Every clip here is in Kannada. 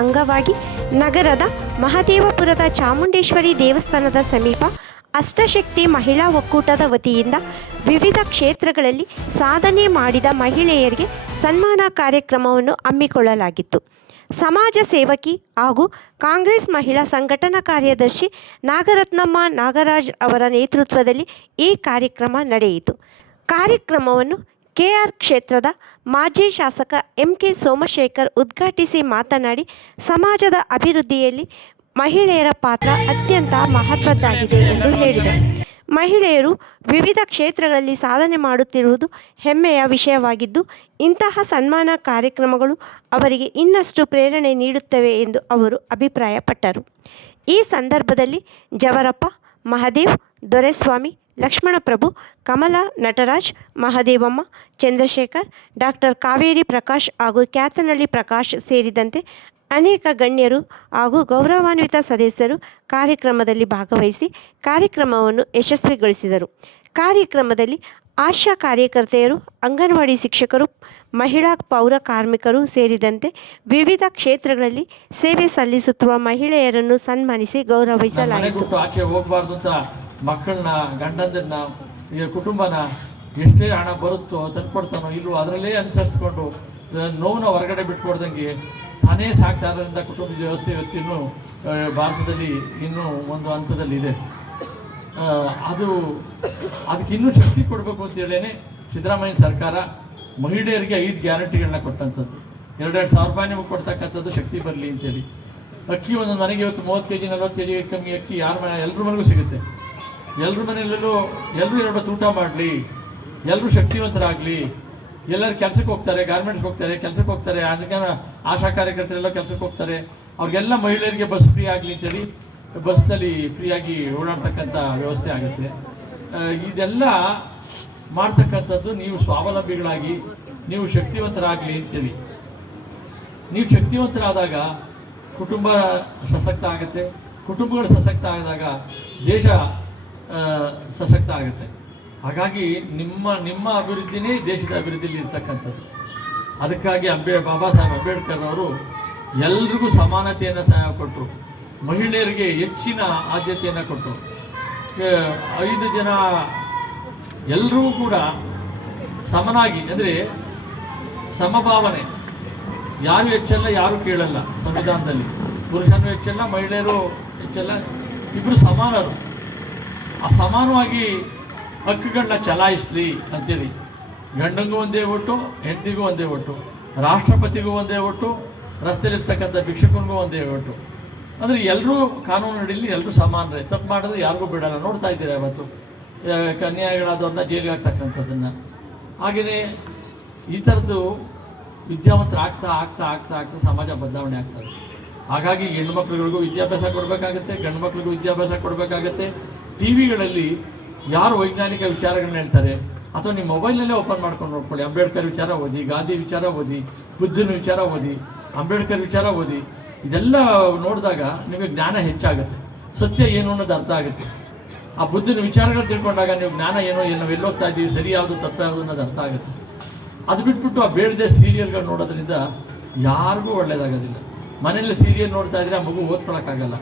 ಅಂಗವಾಗಿ ನಗರದ ಮಹದೇವಪುರದ ಚಾಮುಂಡೇಶ್ವರಿ ದೇವಸ್ಥಾನದ ಸಮೀಪ ಅಷ್ಟಶಕ್ತಿ ಮಹಿಳಾ ಒಕ್ಕೂಟದ ವತಿಯಿಂದ ವಿವಿಧ ಕ್ಷೇತ್ರಗಳಲ್ಲಿ ಸಾಧನೆ ಮಾಡಿದ ಮಹಿಳೆಯರಿಗೆ ಸನ್ಮಾನ ಕಾರ್ಯಕ್ರಮವನ್ನು ಹಮ್ಮಿಕೊಳ್ಳಲಾಗಿತ್ತು. ಸಮಾಜ ಸೇವಕಿ ಹಾಗೂ ಕಾಂಗ್ರೆಸ್ ಮಹಿಳಾ ಸಂಘಟನಾ ಕಾರ್ಯದರ್ಶಿ ನಾಗರತ್ನಮ್ಮ ನಾಗರಾಜ್ ಅವರ ನೇತೃತ್ವದಲ್ಲಿ ಈ ಕಾರ್ಯಕ್ರಮ ನಡೆಯಿತು. ಕಾರ್ಯಕ್ರಮವನ್ನು ಕೆಆರ್ ಕ್ಷೇತ್ರದ ಮಾಜಿ ಶಾಸಕ ಎಂಕೆ ಸೋಮಶೇಖರ್ ಉದ್ಘಾಟಿಸಿ ಮಾತನಾಡಿ, ಸಮಾಜದ ಅಭಿವೃದ್ಧಿಯಲ್ಲಿ ಮಹಿಳೆಯರ ಪಾತ್ರ ಅತ್ಯಂತ ಮಹತ್ವದ್ದಾಗಿದೆ ಎಂದು ಹೇಳಿದರು. ಮಹಿಳೆಯರು ವಿವಿಧ ಕ್ಷೇತ್ರಗಳಲ್ಲಿ ಸಾಧನೆ ಮಾಡುತ್ತಿರುವುದು ಹೆಮ್ಮೆಯ ವಿಷಯವಾಗಿದ್ದು, ಇಂತಹ ಸನ್ಮಾನ ಕಾರ್ಯಕ್ರಮಗಳು ಅವರಿಗೆ ಇನ್ನಷ್ಟು ಪ್ರೇರಣೆ ನೀಡುತ್ತವೆ ಎಂದು ಅವರು ಅಭಿಪ್ರಾಯಪಟ್ಟರು. ಈ ಸಂದರ್ಭದಲ್ಲಿ ಜವರಪ್ಪ, ಮಹದೇವ್, ದೊರೆಸ್ವಾಮಿ, ಲಕ್ಷ್ಮಣಪ್ರಭು, ಕಮಲಾ, ನಟರಾಜ್, ಮಹದೇವಮ್ಮ, ಚಂದ್ರಶೇಖರ್, ಡಾಕ್ಟರ್ ಕಾವೇರಿ ಪ್ರಕಾಶ್ ಹಾಗೂ ಕ್ಯಾತನಹಳ್ಳಿ ಪ್ರಕಾಶ್ ಸೇರಿದಂತೆ ಅನೇಕ ಗಣ್ಯರು ಹಾಗೂ ಗೌರವಾನ್ವಿತ ಸದಸ್ಯರು ಕಾರ್ಯಕ್ರಮದಲ್ಲಿ ಭಾಗವಹಿಸಿ ಕಾರ್ಯಕ್ರಮವನ್ನು ಯಶಸ್ವಿಗೊಳಿಸಿದರು. ಕಾರ್ಯಕ್ರಮದಲ್ಲಿ ಆಶಾ ಕಾರ್ಯಕರ್ತೆಯರು, ಅಂಗನವಾಡಿ ಶಿಕ್ಷಕರು, ಮಹಿಳಾ ಪೌರ ಕಾರ್ಮಿಕರು ಸೇರಿದಂತೆ ವಿವಿಧ ಕ್ಷೇತ್ರಗಳಲ್ಲಿ ಸೇವೆ ಸಲ್ಲಿಸುತ್ತಿರುವ ಮಹಿಳೆಯರನ್ನು ಸನ್ಮಾನಿಸಿ ಗೌರವಿಸಲಾಯಿತು. ಆಚೆ ಹೋಗಬಾರ್ದು ಅಂತ ಮಕ್ಕಳನ್ನ, ಗಂಡಂದನ್ನ, ಈಗ ಕುಟುಂಬನ ಎಷ್ಟೇ ಹಣ ಬರುತ್ತೋ ತಂದ್ಕೊಡ್ತಾನೋ ಇಲ್ಲವೋ ಅದರಲ್ಲೇ ಅನುಸರಿಸ್ಕೊಂಡು ನೋವನ್ನ ಹೊರಗಡೆ ಬಿಟ್ಕೊಡ್ದಂಗೆ ತಾನೇ ಸಾಕ್ತಾ ಇರೋದ್ರಿಂದ ಕುಟುಂಬದ ವ್ಯವಸ್ಥೆ ಇವತ್ತಿನ್ನೂ ಭಾರತದಲ್ಲಿ ಇನ್ನೂ ಒಂದು ಹಂತದಲ್ಲಿದೆ. ಅದಕ್ಕೆ ಇನ್ನೂ ಶಕ್ತಿ ಕೊಡಬೇಕು ಅಂತೇಳೇ ಸಿದ್ದರಾಮಯ್ಯ ಸರ್ಕಾರ ಮಹಿಳೆಯರಿಗೆ 5 ಗ್ಯಾರಂಟಿಗಳನ್ನ ಕೊಟ್ಟಂಥದ್ದು. 2,000 ರೂಪಾಯಿ ನಿಮಗೆ ಕೊಡ್ತಕ್ಕಂಥದ್ದು ಶಕ್ತಿ ಬರಲಿ ಅಂತೇಳಿ. ಅಕ್ಕಿ ಒಂದೊಂದು ಮನೆಗೆ ಇವತ್ತು 30 kg 40 kg ಕಮ್ಮಿ ಅಕ್ಕಿ ಎಲ್ಲರ ಮನೆಗೂ ಸಿಗುತ್ತೆ. ಎಲ್ಲರ ಮನೆಯಲ್ಲೂ ಎಲ್ಲರೂ 2 ಹೊತ್ತು ಊಟ ಮಾಡಲಿ, ಎಲ್ಲರೂ ಶಕ್ತಿವಂತರಾಗಲಿ, ಎಲ್ಲರೂ ಕೆಲಸಕ್ಕೆ ಹೋಗ್ತಾರೆ, ಗಾರ್ಮೆಂಟ್ಸ್ಗೆ ಹೋಗ್ತಾರೆ, ಕೆಲಸಕ್ಕೆ ಹೋಗ್ತಾರೆ, ಅದಕ್ಕೆ ಆಶಾ ಕಾರ್ಯಕರ್ತರೆಲ್ಲ ಕೆಲಸಕ್ಕೆ ಹೋಗ್ತಾರೆ. ಅವ್ರಿಗೆಲ್ಲ ಮಹಿಳೆಯರಿಗೆ ಬಸ್ ಫ್ರೀ ಆಗಲಿ ಅಂತೇಳಿ ಬಸ್ನಲ್ಲಿ ಫ್ರೀಯಾಗಿ ಓಡಾಡ್ತಕ್ಕಂಥ ವ್ಯವಸ್ಥೆ ಆಗುತ್ತೆ. ಇದೆಲ್ಲ ಮಾಡ್ತಕ್ಕಂಥದ್ದು ನೀವು ಸ್ವಾವಲಂಬಿಗಳಾಗಿ ನೀವು ಶಕ್ತಿವಂತರಾಗಲಿ ಅಂತೇಳಿ. ನೀವು ಶಕ್ತಿವಂತರಾದಾಗ ಕುಟುಂಬ ಸಶಕ್ತ ಆಗುತ್ತೆ. ಕುಟುಂಬಗಳು ಸಶಕ್ತ ಆದಾಗ ದೇಶ ಸಶಕ್ತ ಆಗುತ್ತೆ. ಹಾಗಾಗಿ ನಿಮ್ಮ ಅಭಿವೃದ್ಧಿನೇ ದೇಶದ ಅಭಿವೃದ್ಧಿಯಲ್ಲಿ ಇರ್ತಕ್ಕಂಥದ್ದು. ಅದಕ್ಕಾಗಿ ಬಾಬಾ ಸಾಹೇಬ್ ಅಂಬೇಡ್ಕರ್ ಅವರು ಎಲ್ರಿಗೂ ಸಮಾನತೆಯನ್ನು ಸಹ ಕೊಟ್ಟರು. ಮಹಿಳೆಯರಿಗೆ ಹೆಚ್ಚಿನ ಆದ್ಯತೆಯನ್ನು ಕೊಟ್ಟರು. 5 ಜನ ಎಲ್ಲರೂ ಕೂಡ ಸಮನಾಗಿ, ಅಂದರೆ ಸಮಭಾವನೆ, ಯಾರು ಹೆಚ್ಚಲ್ಲ ಯಾರು ಕೇಳಲ್ಲ. ಸಂವಿಧಾನದಲ್ಲಿ ಪುರುಷನೂ ಹೆಚ್ಚಲ್ಲ, ಮಹಿಳೆಯರು ಹೆಚ್ಚಲ್ಲ, ಇಬ್ಬರು ಸಮಾನರು. ಆ ಸಮಾನವಾಗಿ ಹಕ್ಕುಗಳನ್ನ ಚಲಾಯಿಸಲಿ ಅಂತೇಳಿ ಗಂಡಂಗೂ ಒಂದೇ ಒಟ್ಟು, ಹೆಂಡತಿಗೂ ಒಂದೇ ಒಟ್ಟು, ರಾಷ್ಟ್ರಪತಿಗೂ ಒಂದೇ ಒಟ್ಟು, ರಸ್ತೆಯಲ್ಲಿರ್ತಕ್ಕಂಥ ಭಿಕ್ಷಕನಿಗೂ ಒಂದೇ ಒಟ್ಟು. ಅಂದರೆ ಎಲ್ಲರೂ ಕಾನೂನು ನಡೀಲಿ, ಎಲ್ಲರೂ ಸಮಾನರೇ. ತಪ್ಪು ಮಾಡಿದ್ರೆ ಯಾರಿಗೂ ಬಿಡಲ್ಲ. ನೋಡ್ತಾ ಇದ್ದೀರಾ ಇವತ್ತು ಕನ್ಯಾಯಗಳಾದವ್ರನ್ನ ಜೈಲಿಗೆ ಹಾಕ್ತಕ್ಕಂಥದ್ದನ್ನು. ಹಾಗೆಯೇ ಈ ಥರದ್ದು ವಿದ್ಯಾವಂತರು ಆಗ್ತಾ ಆಗ್ತಾ ಆಗ್ತಾ ಆಗ್ತಾ ಸಮಾಜ ಬದಲಾವಣೆ ಆಗ್ತದೆ. ಹಾಗಾಗಿ ಹೆಣ್ಮಕ್ಳುಗಳಿಗೂ ವಿದ್ಯಾಭ್ಯಾಸ ಕೊಡಬೇಕಾಗತ್ತೆ, ಗಂಡು ಮಕ್ಳಿಗೂ ವಿದ್ಯಾಭ್ಯಾಸ ಕೊಡಬೇಕಾಗತ್ತೆ. ಟಿ ವಿಗಳಲ್ಲಿ ಯಾರು ವೈಜ್ಞಾನಿಕ ವಿಚಾರಗಳನ್ನ ಹೇಳ್ತಾರೆ ಅಥವಾ ನಿಮ್ಮ ಮೊಬೈಲ್ನಲ್ಲೇ ಓಪನ್ ಮಾಡ್ಕೊಂಡು ನೋಡ್ಕೊಳ್ಳಿ. ಅಂಬೇಡ್ಕರ್ ವಿಚಾರ ಓದಿ, ಗಾಂಧಿ ವಿಚಾರ ಓದಿ, ಬುದ್ಧನ ವಿಚಾರ ಓದಿ, ಅಂಬೇಡ್ಕರ್ ವಿಚಾರ ಓದಿ. ಇದೆಲ್ಲ ನೋಡಿದಾಗ ನಿಮಗೆ ಜ್ಞಾನ ಹೆಚ್ಚಾಗುತ್ತೆ, ಸತ್ಯ ಏನು ಅನ್ನೋದು ಅರ್ಥ ಆಗುತ್ತೆ. ಆ ಬುದ್ಧನ ವಿಚಾರಗಳು ತಿಳ್ಕೊಂಡಾಗ ನೀವು ಜ್ಞಾನ ಏನೋ ನಾವು ಎಲ್ಲೋಗ್ತಾ ಇದ್ದೀವಿ, ಸರಿ ಯಾವುದು ತಪ್ಪು ಯಾವುದು ಅನ್ನೋದು ಅರ್ಥ ಆಗುತ್ತೆ. ಅದು ಬಿಟ್ಬಿಟ್ಟು ಆ ಬೇಡದೆ ಸೀರಿಯಲ್ಗಳು ನೋಡೋದ್ರಿಂದ ಯಾರಿಗೂ ಒಳ್ಳೇದಾಗೋದಿಲ್ಲ. ಮನೆಯಲ್ಲಿ ಸೀರಿಯಲ್ ನೋಡ್ತಾ ಇದ್ರೆ ಆ ಮಗು ಓದ್ಕೊಳಕ್ಕಾಗಲ್ಲ.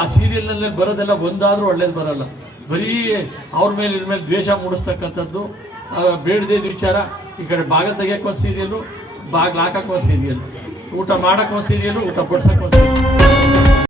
ಆ ಸೀರಿಯಲ್ನಲ್ಲೇ ಬರೋದೆಲ್ಲ ಒಂದಾದರೂ ಒಳ್ಳೇದು ಬರೋಲ್ಲ. ಬರೀ ಅವ್ರ ಮೇಲೆ ಇದ್ರ ಮೇಲೆ ದ್ವೇಷ ಮೂಡಿಸ್ತಕ್ಕಂಥದ್ದು, ಬೇಡದೇ ವಿಚಾರ. ಈ ಕಡೆ ಬಾಗಿಲು ತೆಗಿಯೋಕ್ಕೊಂದು ಸೀರಿಯಲ್ಲು, ಬಾಗಿಲು ಹಾಕೋಕ್ಕೊಂದು ಸೀರಿಯಲ್, ಊಟ ಮಾಡೋಕ್ಕೊಂದು ಸೀರಿಯಲ್ಲು, ಊಟ ಬಡ್ಸೋಕ್ಕೊಂದು ಸೀರಿಯಲ್.